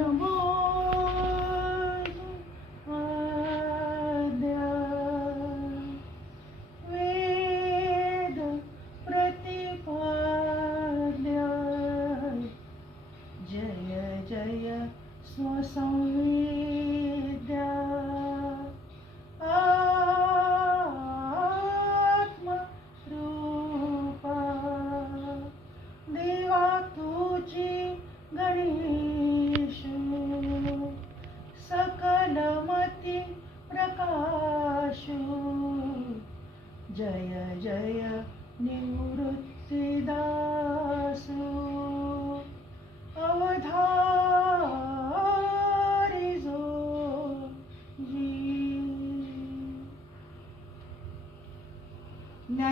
no more.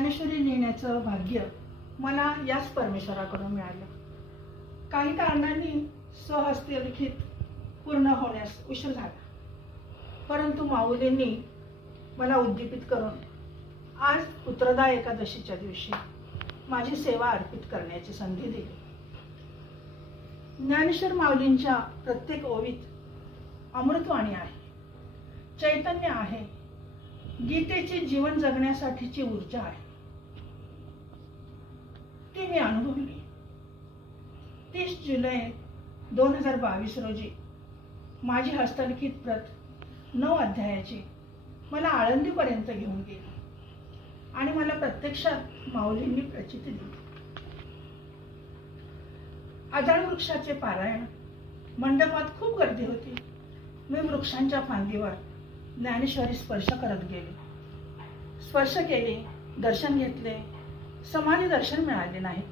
Dnyaneshwari लिहिण्याचं भाग्य मला याच परमेश्वराकडून मिळालं. काही कारणांनी स्वहस्ते लिखित पूर्ण होण्यास उशीर झाला. परंतु माऊलींनी मला उद्दीपित करून आज पुत्रदा एकादशीच्या दिवशी माझी सेवा अर्पित करण्याची संधी दिली. ज्ञानेश्वर माऊलींच्या प्रत्येक ओवीत अमृतवाणी आहे. चैतन्य आहे. गीतेची जीवन जगण्यासाठीची ऊर्जा आहे. ती मी अनुभवली तीस जुलै दोन हजार बावीस रोजी माझी हस्तलिखित प्रत नऊ अध्यायाची मला आळंदीपर्यंत घेऊन गेली आणि मला प्रत्यक्षात माऊलींनी प्रचिती दिली. आजाळ वृक्षाचे पारायण मंडपात खूप गर्दी होती. मी वृक्षांच्या फांदीवर ज्ञानेश्वरी स्पर्श करत गेले. स्पर्श केले दर्शन घेतले समाधी दर्शन मिळाले नाही.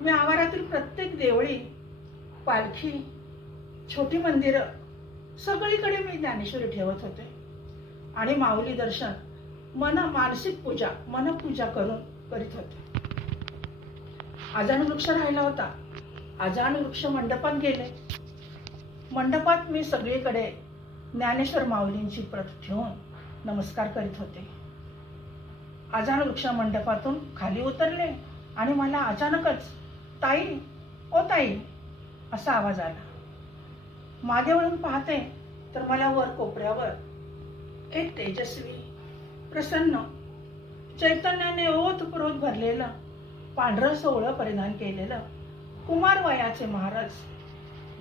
मी आवारातील प्रत्येक देवळी पालखी छोटी मंदिरं सगळीकडे मी ज्ञानेश्वरी ठेवत होते. आणि माऊली दर्शन मन मानसिक पूजा मनपूजा करून करीत होते. आजाण वृक्ष राहिला होता. आजाण वृक्ष मंडपात गेले. मंडपात मी सगळीकडे ज्ञानेश्वर माऊलींची प्रत ठेवून नमस्कार करीत होते. आजाण वृक्ष मंडपातून खाली उतरले आणि मला अचानकच ताई ओ ताई असा आवाज आला. मागे वळून पाहते तर मला वर कोपऱ्यावर एक तेजस्वी प्रसन्न चैतन्याने ओतप्रोत भरलेलं पांढरं सोहळं परिधान केलेलं कुमार वयाचे महाराज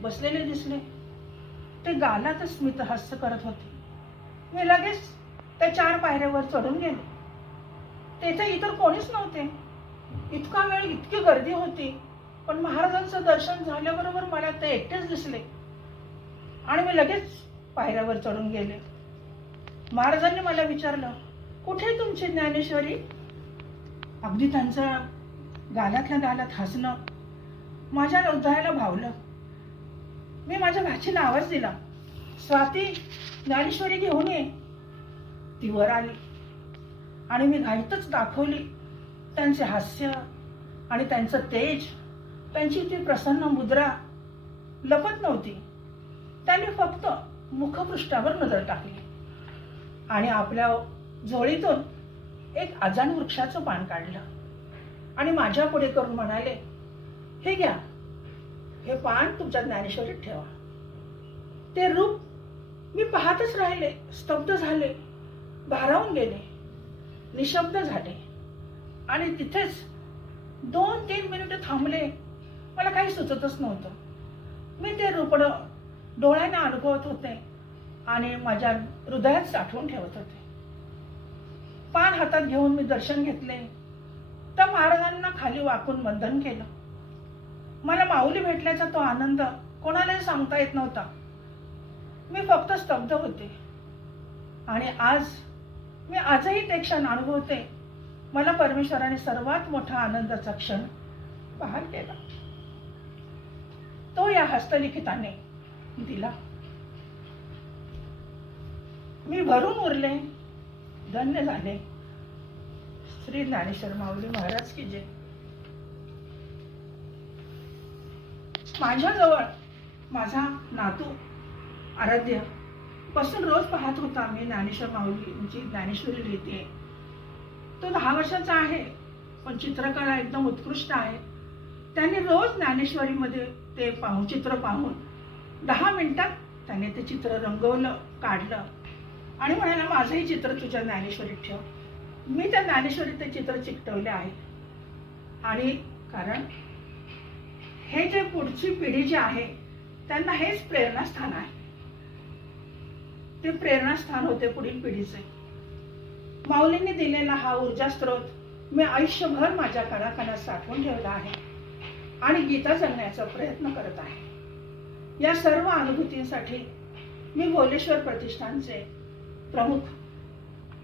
बसलेले दिसले. ते गालात स्मित हास्य करत होते. मी लगेच त्या चार पायऱ्यावर चढून गेले. तेथे इतर कोणीच नव्हते. इतका वेळ इतकी गर्दी होती. पण महाराजांचं दर्शन झाल्याबरोबर मला ते एकटेच दिसले. आणि मी लगेच पायऱ्यावर चढून गेले. महाराजांनी मला विचारलं कुठे तुमची ज्ञानेश्वरी? अगदी त्यांचं गालातल्या गालात हसणं माझ्या हृदयाला भावलं. मी माझ्या भाचीला आवाज दिला. स्वाती ज्ञानेश्वरी घेऊन ये. ती वर आली. आणि मी घाईतच दाखवली. त्यांचे हास्य आणि त्यांचं तेज त्यांची ती प्रसन्न मुद्रा लपत नव्हती. त्यांनी फक्त मुखपृष्ठावर नजर टाकली. आणि आपल्या झोळीतून एक अजान वृक्षाचं पान काढलं. आणि माझ्या पुढे करून म्हणाले हे घ्या हे पान तुमच्या ज्ञानेश्वरीत ठेवा. ते रूप मी पाहतच राहिले स्तब्ध झाले भारावून गेले. निशब्द झाले. आणि तिथेच दोन तीन मिनिटं थांबले. मला काही सुचतच नव्हतं. मी ते रुपड डोळ्याने अनुभवत होते आणि माझ्या हृदयात साठवून ठेवत होते. पान हातात घेऊन मी दर्शन घेतले. तर महाराजांना खाली वाकून बंधन केलं. मला माऊली भेटल्याचा तो आनंद कोणालाही सांगता येत नव्हता. मी फक्त स्तब्ध होते. आणि आज मी आजही ते क्षण अनुभवते. मला परमेश्वराने सर्वात मोठा आनंदाचा क्षण बहाल केला. तो या हस्तलिखिताने दिला. मी भरून उरले. धन्य झाले. श्री ज्ञानेश्वर माऊली महाराज की जे माझ्याजवळ माझा नातू आराध्य पासून रोज पाहत होता मी ज्ञानेश्वर माऊलींची म्हणजे ज्ञानेश्वरी लिहिते. तो दहा वर्षाचा आहे पण चित्रकला एकदम उत्कृष्ट आहे. त्याने रोज ज्ञानेश्वरीमध्ये ते पाहून चित्र पाहून दहा मिनिटात त्याने ते चित्र रंगवलं काढलं. आणि म्हणाला माझंही चित्र तुझ्या ज्ञानेश्वरीत ठेव. मी त्या ज्ञानेश्वरीत ते चित्र चिकटवले आहे. आणि कारण हे जे पुढची पिढी जी आहे त्यांना हेच प्रेरणास्थान आहे. ते प्रेरणास्थान होते पुढील पिढीचे. माऊलींनी दिलेला हा ऊर्जा स्रोत मी आयुष्यभर माझ्या कणाकणात साठवून ठेवला आहे आणि गीता जगण्याचा प्रयत्न करत आहे. या सर्व अनुभूतींसाठी मी भोलेश्वर प्रतिष्ठानचे प्रमुख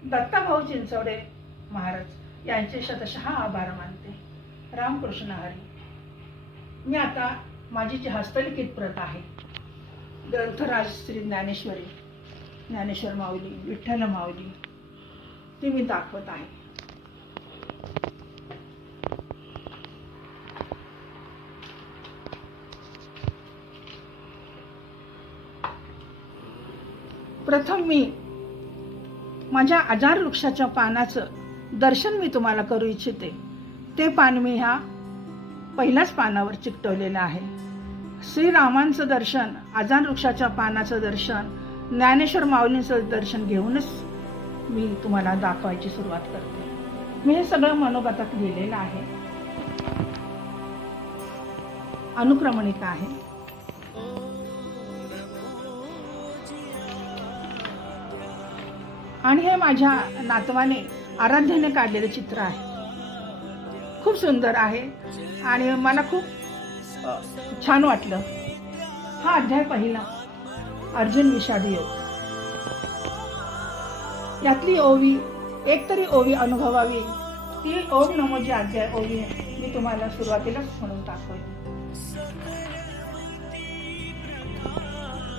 दत्ताभाऊ चिंचवडे महाराज यांचे शतशः आभार मानते. रामकृष्ण हरी. मी आता माझी जी हस्तलिखित प्रत आहे ग्रंथराज श्री ज्ञानेश्वरी. ज्ञानेश्वर माऊली विठ्ठल माऊली ती मी दाखवत आहे. प्रथम मी माझ्या आजार वृक्षाच्या पानाचं दर्शन मी तुम्हाला करू इच्छिते. ते पान मी ह्या पहिल्याच पानावर चिकटवलेलं आहे. श्रीरामांचं दर्शन आजार वृक्षाच्या पानाचं दर्शन ज्ञानेश्वर माऊलींचं दर्शन घेऊनच मी तुम्हाला दाखवायची सुरुवात करते. मी हे सगळं मनोगतात लिहिलेलं आहे. अनुक्रमणिका आहे. आणि हे माझ्या नातवाने आराध्याने काढलेलं चित्र आहे. खूप सुंदर आहे आणि मला खूप छान वाटलं. हा अध्याय पहिला. अर्जुन विषाद योग यातली ओवी एक तरी ओवी अनुभवावी. ती ओम नमो जी अध्याय ओवी मी तुम्हाला सुरुवातीलाच म्हणून दाखवेन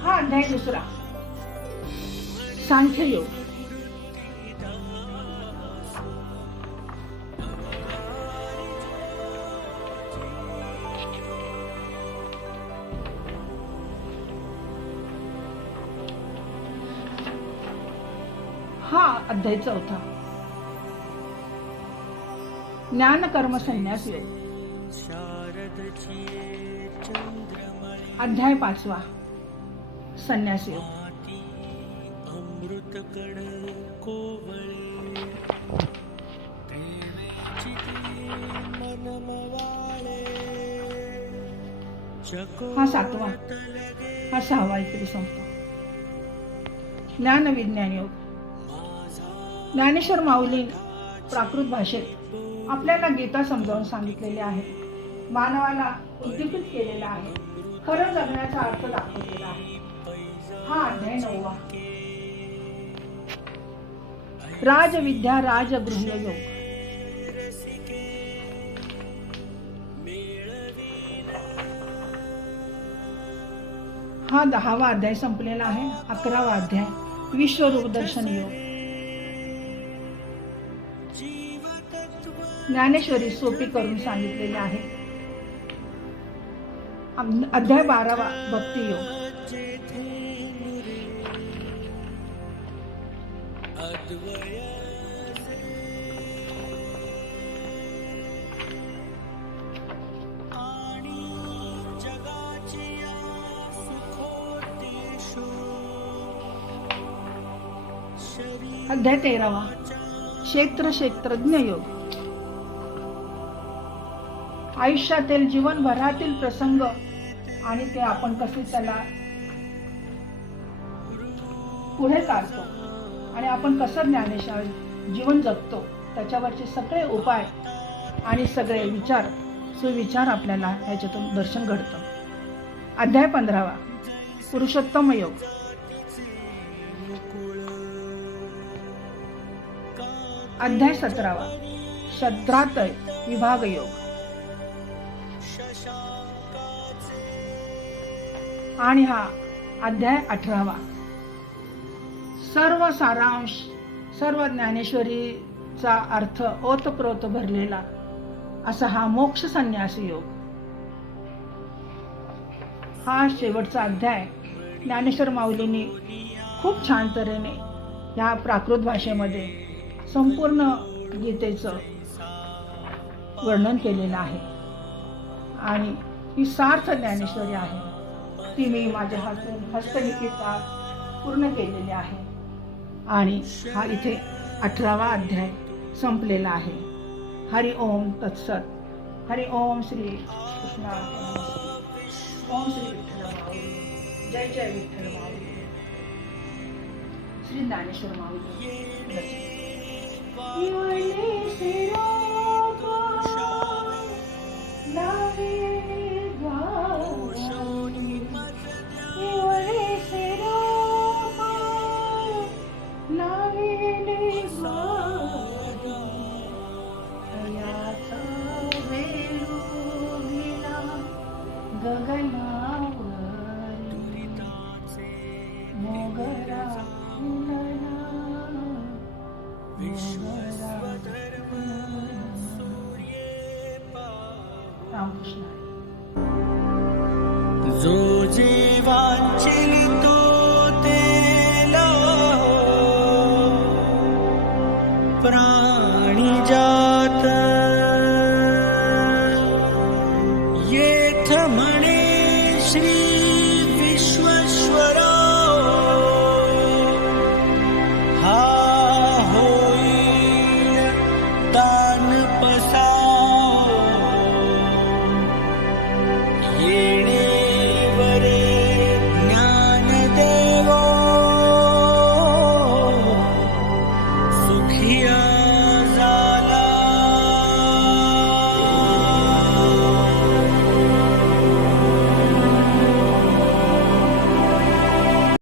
हा अध्याय दुसरा. सांख्य योग. अध्याय चौथा ज्ञान कर्म संन्यास योग अध्याय पाचवा. संन्यास योग अमृतकण कोवळे हा सातवा. हा सहावा इकडे संपतो. ज्ञान विज्ञान योग. ज्ञानेश्वर माऊली प्राकृत भाषेत आपल्याला गीता समजावून सांगितलेली आहे. मानवाला उद्दीपित केलेला आहे. खरं जगण्याचा अर्थ दाखवलेला आहे. हा अध्याय नववा. राजविद्या राजगृह योग. हा दहावा अध्याय संपलेला आहे. अकरावा अध्याय. विश्वरूप दर्शन योग. ज्ञानेश्वरी सोपी करून सांगितलेले आहे. अध्याय बारावा भक्ती योग. आणि अध्याय तेरावा. क्षेत्र क्षेत्रज्ञ योग आयुष्यातील जीवनभरातील प्रसंग आणि ते आपण कसे त्याला पुढे काढतो आणि आपण कसं ज्ञानेश्वर जीवन जगतो त्याच्यावरचे सगळे उपाय आणि सगळे विचार सुविचार आपल्याला याच्यातून दर्शन घडतं. अध्याय पंधरावा. पुरुषोत्तम योग. अध्याय सतरावा. सत्रातय विभाग योग आणि हा अध्याय अठरावा. सर्व सारांश सर्व ज्ञानेश्वरीचा अर्थ ओतप्रोत भरलेला असा हा मोक्ष संन्यास योग. हा शेवटचा अध्याय ज्ञानेश्वर माऊलींनी खूप छान तऱ्हेने ह्या प्राकृत भाषेमध्ये संपूर्ण गीतेचं वर्णन केलेलं आहे. आणि ही सार्थ ज्ञानेश्वरी आहे. ती मी माझ्या हातून हस्तलिखितात पूर्ण केलेली आहे. आणि हा इथे अठरावा अध्याय संपलेला आहे. हरि ओम तत्सत. हरि ओम श्री कृष्णा ओम श्री विठ्ठल माऊली जय जय विठ्ठल माऊली श्री ज्ञानेश्वर माऊली Your name, Lord.